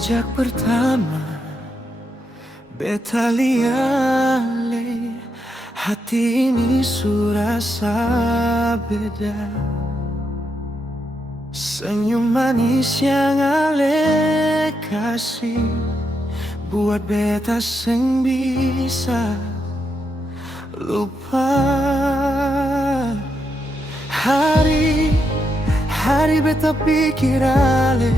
Sejak pertama beta liale, hati ini surasa beda. Senyum manis yang ale kasih buat beta seng bisa lupa. Hari beta pikir ale,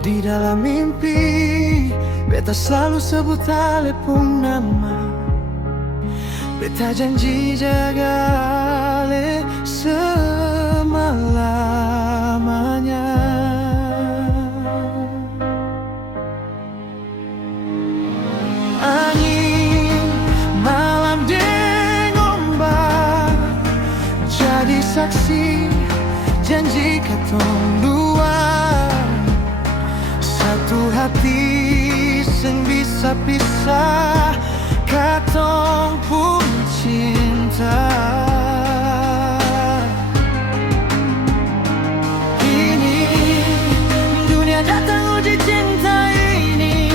di dalam mimpi beta selalu sebut ale pun nama. Beta janji jaga ale semalamanya. Angin, malam deng ombak jadi saksi janji katong dua. Satu hati seng bisa pisah, katong pun cinta. Ini dunia datang uji cinta ini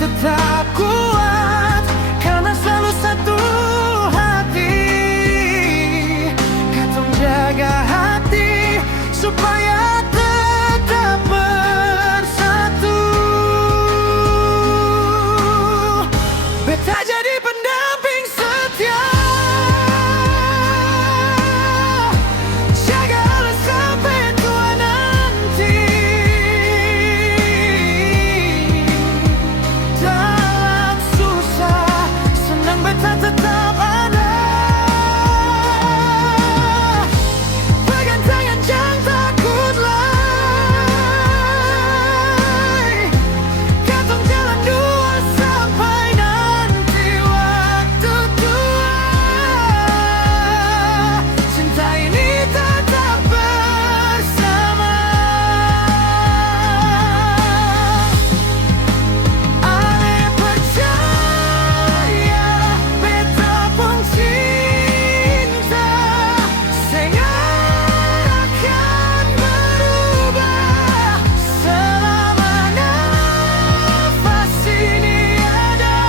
tetap kuat karena selalu satu hati. Katong jaga hati supaya tetap bersatu. Beta jadi pendamping setia, jaga ale sampai tua nanti. Dalam susah senang beta tetap ada. Pegang tangan jangan takutlah, katong jalan dua sampai nanti waktu tua. Cinta ini tetap bersama. Ale percaya beta pun cinta, sehingga akan berubah selama nafas ini ada.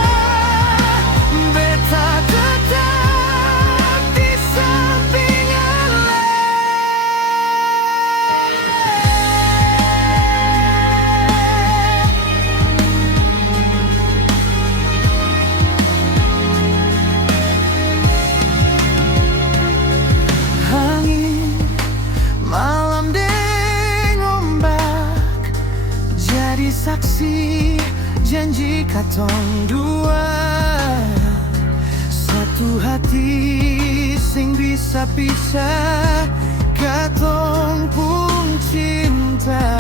Beta tetap di samping ale. Angin, malam deng ombak jadi saksi janji katong dua. Satu hati sing bisa pisah, katong pun cinta.